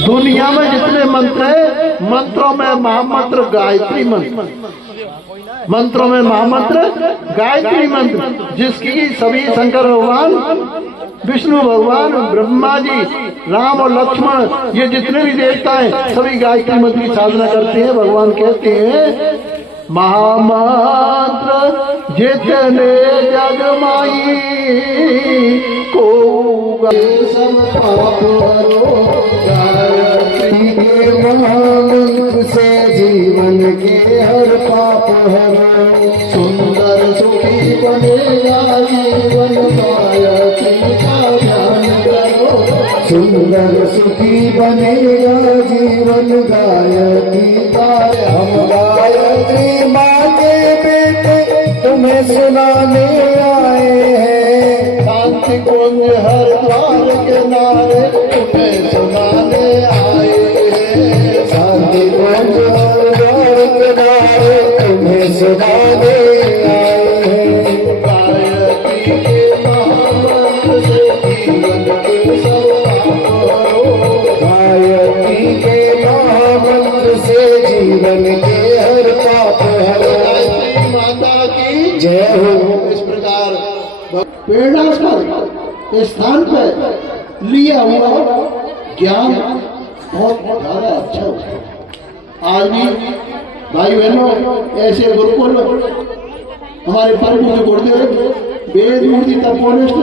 दुनिया में जितने मंत्र है, मंत्रों में महामंत्र गायत्री मंत्र, मंत्रों में महामंत्र गायत्री मंत्र, जिसकी सभी शंकर भगवान, विष्णु भगवान, ब्रह्मा जी, राम और लक्ष्मण, ये जितने भी देवता हैं सभी गायत्री मंत्र की साधना करते हैं। भगवान कहते हैं महामंत्र जितने जग माई को सब पाप हरो, गायत्री के महामंत्र से जीवन के हर पाप हरो, सुंदर सुखी बनेगा जीवन, गायत्री का ध्यान करो, सुंदर सुखी बनेगा जीवन, गायत्री का। हम गायत्री माँ के बेटे तुम्हें सुनाने आए हैं, शांति कुंज हर द्वार के नारे तुम्हें सुनाने आए हैं, शांति कुंज हर द्वार के नारे तुम्हें सुनाने आए हैं। गायत्री के महामंत्र से जीवन के सब पाप हरो, गायत्री के महामंत्र से जीवन के हर पाप हरो। गायत्री माता की जय हो। इस प्रकार प्रेरणास्पद स्थान पर लिया हुआ ज्ञान बहुत ज्यादा अच्छा होता। आज भी भाई बहनों ऐसे गुरुकुल हमारे परम पूज्य गुरुदेव वेद मूर्ति तपोनिष्ठ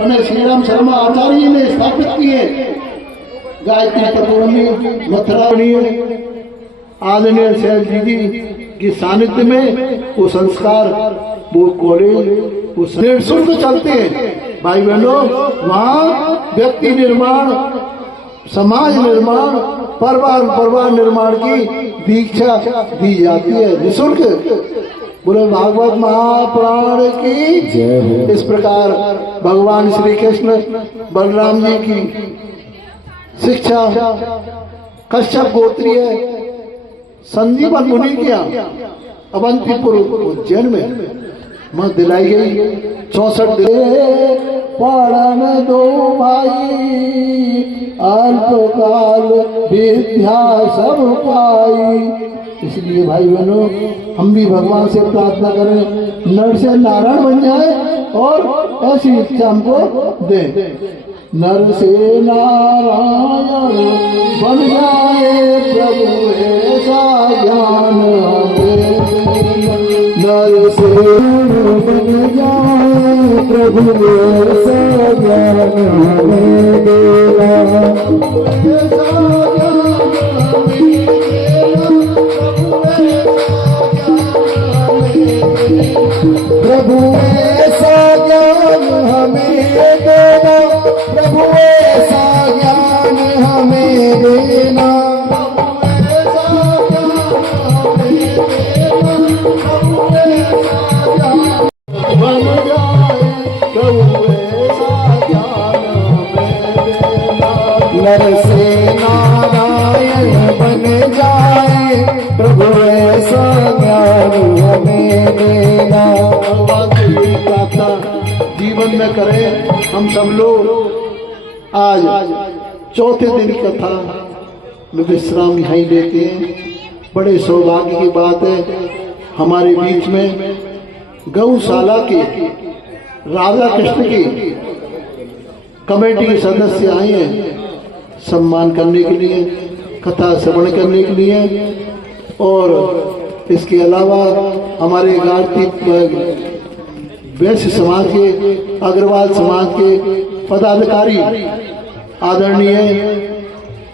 उन्हें श्री राम शर्मा आचार्य ने स्थापित किए। गायत्री तपोवनी मथुरा आदरणीय शैल जी की सानिध्य में वो संस्कार, वो कॉलेज, वो निःशुल्क चलते हैं। भाई बहनों वहाँ व्यक्ति निर्माण, समाज निर्माण, परिवार निर्माण की दीक्षा दी जाती है निःशुल्क। बोले भागवत महापुराण की जय हो। इस प्रकार भगवान श्री कृष्ण बलराम जी की शिक्षा कश्यप गोत्रीय संजीवन मुनि किया अवंतीपुर उज्जैन में दिलाई गई। 64 पढ़न दो भाई अल्पकाल विद्या सब पाई। इसलिए भाई बहनों हम भी भगवान से प्रार्थना करें नर से नारायण बन जाए और ऐसी इच्छा हमको दे। नर से नारायण बन जाए प्रभु ऐसा ज्ञान हमें, नर से बन जाए प्रभु ऐसा ज्ञान हमें देना। प्रभु ऐसा ज्ञान हमें देना, प्रभु ऐसा ज्ञान हमें देना, बन जाए प्रभु ऐसा ज्ञान हमें देना। नर से नारायण बन जाए प्रभु ऐसा ज्ञान हमें देना। प्रार्थना जीवन में करें हम सब लोग। आज चौथे दिन की कथा में विश्राम यहीं लेते हैं। बड़े सौभाग्य की बात है हमारे बीच में गौशाला के राधा कृष्ण की कमेटी के सदस्य आए हैं सम्मान करने के लिए, कथा श्रवण करने के लिए। और इसके अलावा हमारे गार्तिक वैश्य समाज के, अग्रवाल समाज के पदाधिकारी आदरणीय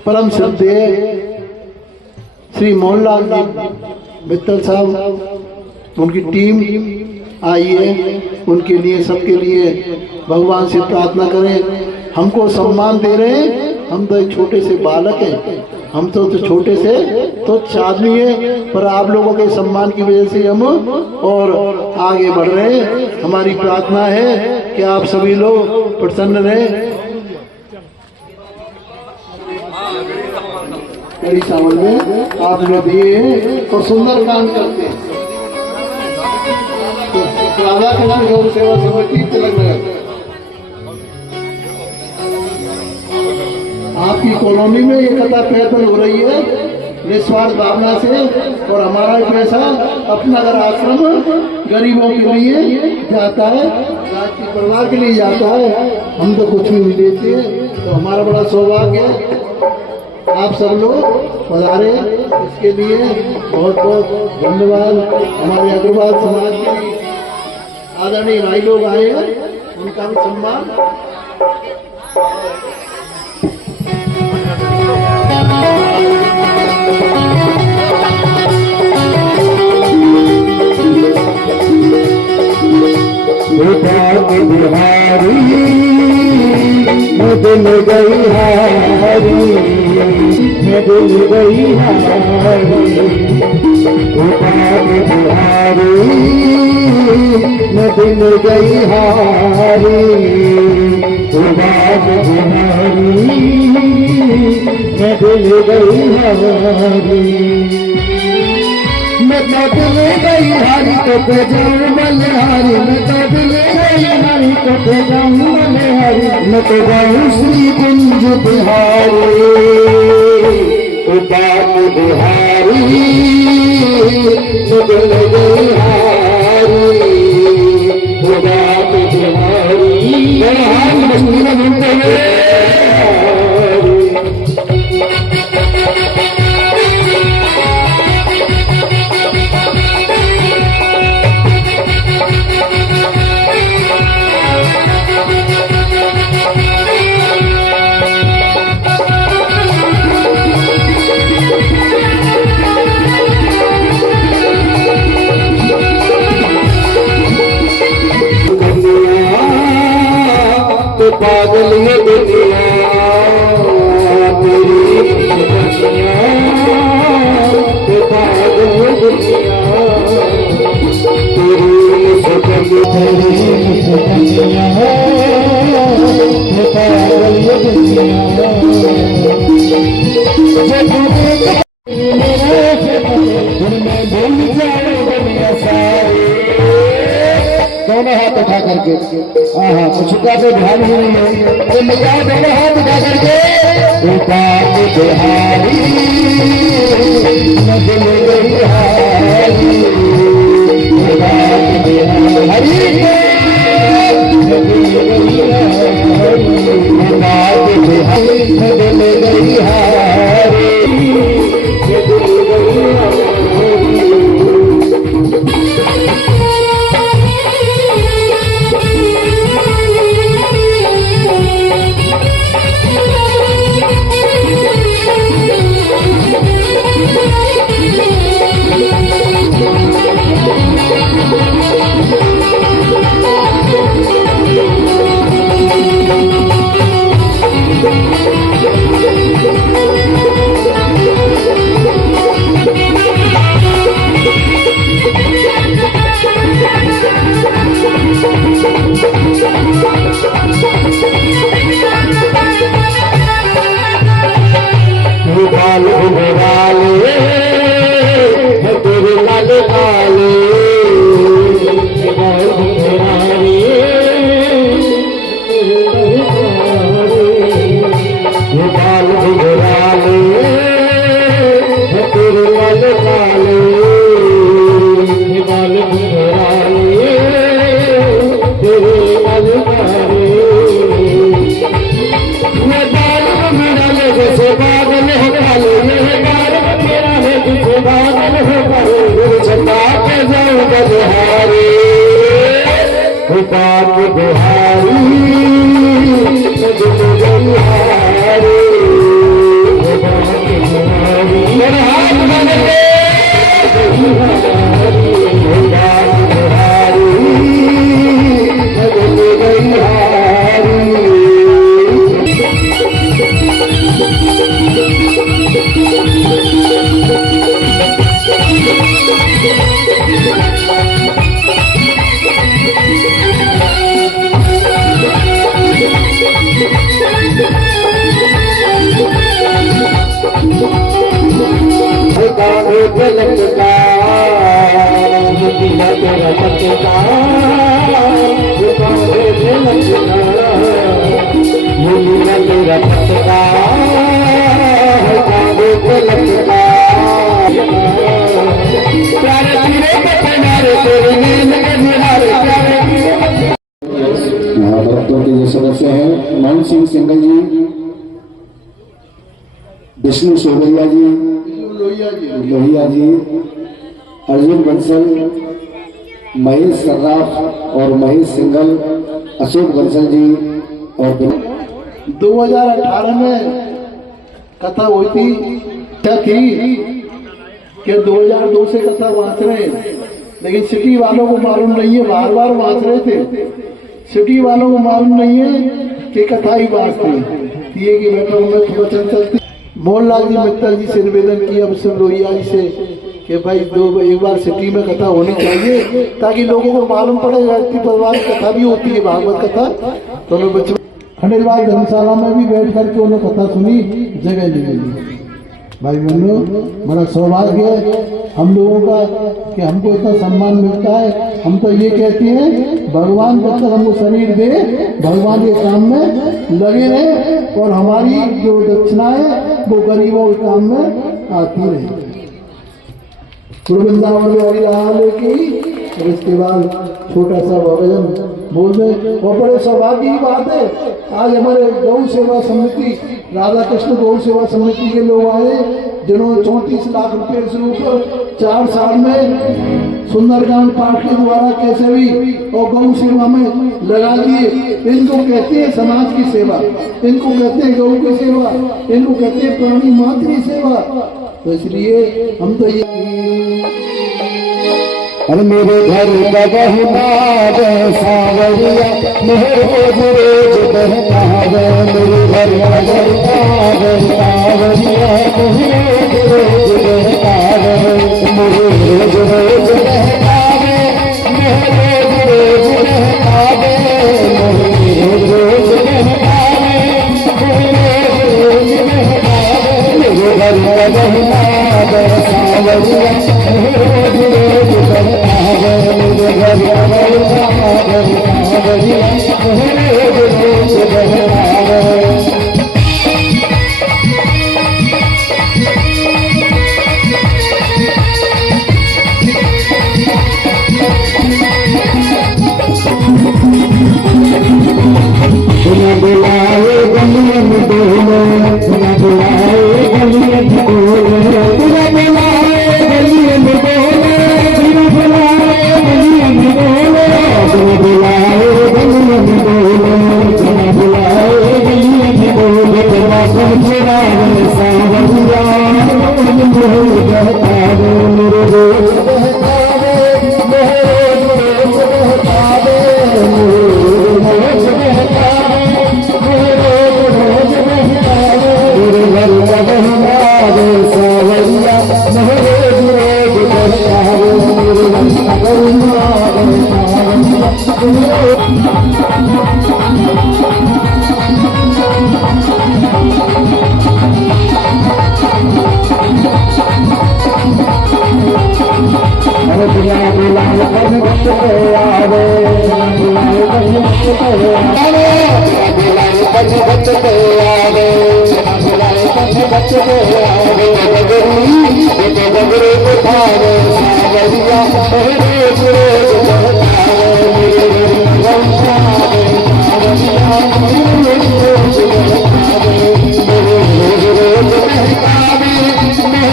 परम श्रद्धेय श्री मोहनलाल मित्तल साहब, उनकी टीम आई है। उनके लिए, सबके लिए भगवान से प्रार्थना करें। हमको सम्मान दे रहे हैं, हम तो एक छोटे से बालक हैं, हम तो छोटे से तो आदमी है, पर आप लोगों के सम्मान की वजह से हम और आगे बढ़ रहे हैं। हमारी प्रार्थना है कि आप सभी लोग प्रसन्न रहें। कड़ी सावन में आप लोग दिए और सुंदर काम करते हैं। राधा कृष्ण गौ सेवा समिति तिलक नगर। आपकी कॉलोनी में ये कथा पैदल हो रही है निस्वार्थ भावना से। और हमारा पैसा अपना अगर आश्रम गरीबों के लिए जाता है, राष्ट्रीय परिवार के लिए जाता है, हम तो कुछ भी नहीं देते। तो हमारा बड़ा सौभाग्य है आप सब लोग पधारे, इसके लिए बहुत बहुत धन्यवाद। हमारे अग्रवाल समाज के आदरणीय भाई लोग आए हैं, उनका भी सम्मान। बिहारी दिल गई हारी, दिल गई हारी, बिहारी दिल गई हारी, बिहारी दिल गई हारी। मैं तो दिल गई हारी तो पे जाऊं मल्हारी, मैं तो दिल गई हारी तो पे जाऊं मल्हारी, मैं तो जाऊं श्री कुंज बिहारी, बाप बिहारी दिल गई हारी, बाप बिहारी। पागल ये दुनिया तेरी दुनिया, पागल ये दुनिया तेरी पागल ये दुनिया। दोनों हाथ उठा करके, हाँ झुका तो ध्यान ही नहीं है, दोनों हाथ उठा करके, बाप बिहारी दिल गई हारी, बाप बिहारी दिल गई हारी, बाप बिहारी दिल गई हारी, दिल गई हारी। बाप बिहारी दिल गई हारी, बाप बिहारी मेरे हाथ बन गए, बाप बिहारी दिल गई हारी। झलकता तेरा पटका, झलकता तेरा पटका। है कांधे पे लटका प्यारे तेरे किनारे तेरे नींद के निहारे प्यारे भक्तों के जो सदस्य हैं मोहन सिंह सिंगल जी, विष्णु सोगरिया जी, लोहिया जी, अर्जुन बंसल, महेश सर्राफ और महेश सिंगल, अशोक बंसल जी और 2018 में कथा हुई थी, क्या थी कि 2002 से कथा वाँच रहे हैं, लेकिन सिटी वालों को मालूम नहीं है, बार बार वाँच रहे थे। सिटी वालों को मालूम नहीं है कि कथा ही वाँचते ये कि बैठा हूँ मैं थोड़ा चलती। मोहनलाल जी मित्तल जी से निवेदन किया अब सब लोहिया जी से कि भाई एक बार सिटी में कथा होनी चाहिए ताकि लोगों को मालूम पड़े व्यक्ति परिवार की कथा भी होती है, भागवत कथा। तो मैं बच्चों खंडेलवाल धर्मशाला में भी बैठ करके उन्होंने कथा सुनी, जगह नहीं मिली। भाई बहनों, बड़ा सौभाग्य है हम लोगों का कि हमको इतना सम्मान मिलता है। हम तो ये कहते हैं भगवान जब तक हमको शरीर दे, भगवान के काम में लगे रहे और हमारी जो दक्षिणा है वो गरीबों के काम में आती रहे। वृंदावन में हरिलाल की, और इसके बाद छोटा सा भजन बोल दे। और बड़े सौभाग्य की बात है आज हमारे गौ सेवा समिति, राधा कृष्ण गौ सेवा समिति के लोग आए जिन्होंने 34 लाख रुपए से ऊपर 4 साल में सुंदरकांड पाठ के द्वारा कैसे भी और गौ सेवा में लगा दिए। इनको कहते हैं समाज की सेवा, इनको कहते हैं गौ की सेवा, इनको कहते हैं प्राणी मात्र की सेवा। तो इसलिए हम तो ये अरे मेरे घर का गहना सावरिया मेरे रोज रोज बहता है, मेरे घर का गहना सावरिया मेरे रोज बहता है, मेरे रोज रोज बहता है, मेरे रोज रोज बहता है, मेरे रोज रोज बहता है, मेरे रोज बहता है, मेरे घर का गहना सावरिया मेरे रोज रोज बहता है, मेरे घर का गहना सावरिया मेरे रोज रोज बहता है। बिना बुलाए गलियन बोले, बिना बुलाए गलियन बोले, बिना बुलाए गलियन बोले, बिना बुलाए गलियन बोले, बिना बुलाए गलियन बोले, बिना बुलाए गलियन बोले, बिना समझना सावरिया मेरे रोज बहता है, मेरे रोज बहता है, मेरे रोज बहता है, मेरे रोज बहता है, मेरे रोज बहता है, मेरे घर का गहना सावरिया मेरे रोज बहता है, मेरे घर का गहना अरे बिना बुलाए बन भक्त आवे, बुलाए बन भक्त आवे, बुलाए बन भक्त आवे, बुलाए बन भक्त आवे, बगरी उठावे सावरिया मेरे रोज बहता है, मेरे घर सावरिया मेरे रोज बहता है, मेरे रोज रोज बहता है, मेरे रोज बहता है, मेरे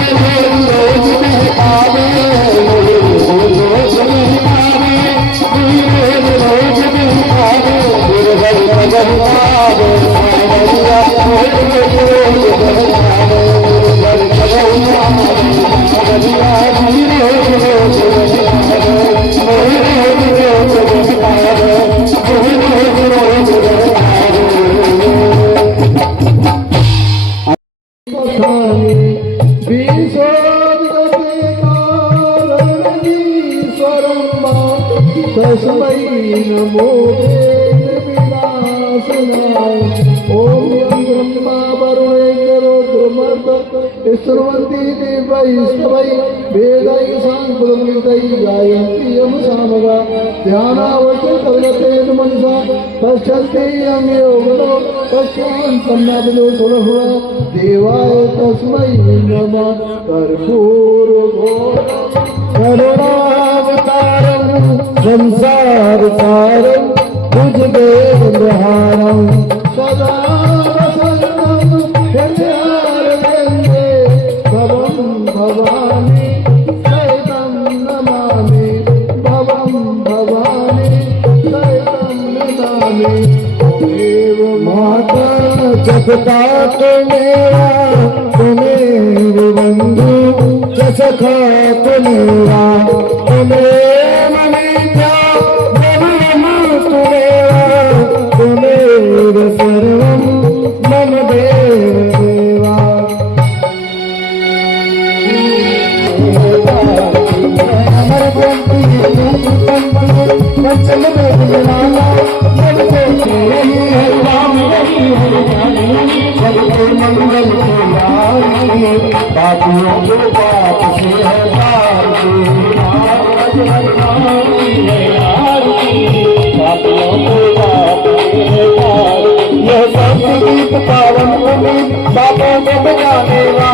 रोज बहता है, मेरे रोज बहता है, मेरे घर का गहना सावरिया मेरे रोज बहता है, मेरे घर का गहना सावरिया मेरे रोज बहता है, मेरे रोज बहता है, मेरे रोज बहता है। तस्मै नमो विनाशनाय ओम यं ब्रह्मा वरुणेन्द्रो ईश्वरवती देवै स्तवै वेदै साङ्कुलमितै गायन्ति यं सामगा ध्यानावचन सर्वते मनसा पश्यन्ति यं योगो पश्यन्तं नवदो सुरहुरा देवाय तस्मै नमः कर्पूरघोरं करुणावतारं संसारसारं भुजगेन्द्रहारं सदा वसन्तं हृदयारविन्दे भवं भवानि सहितं नमामि भवं भवानि सहितं नमामि देव माता जगता मेरा तुम्हें बंधु सखा मेरा तुम्हें मनीषा तुम्हेरा तुम्हें सर्वं मम देवा पापियों को पाप से हजार पापियों को पाप से यह संत गीत पावन भूमि पापों को बचाने वाला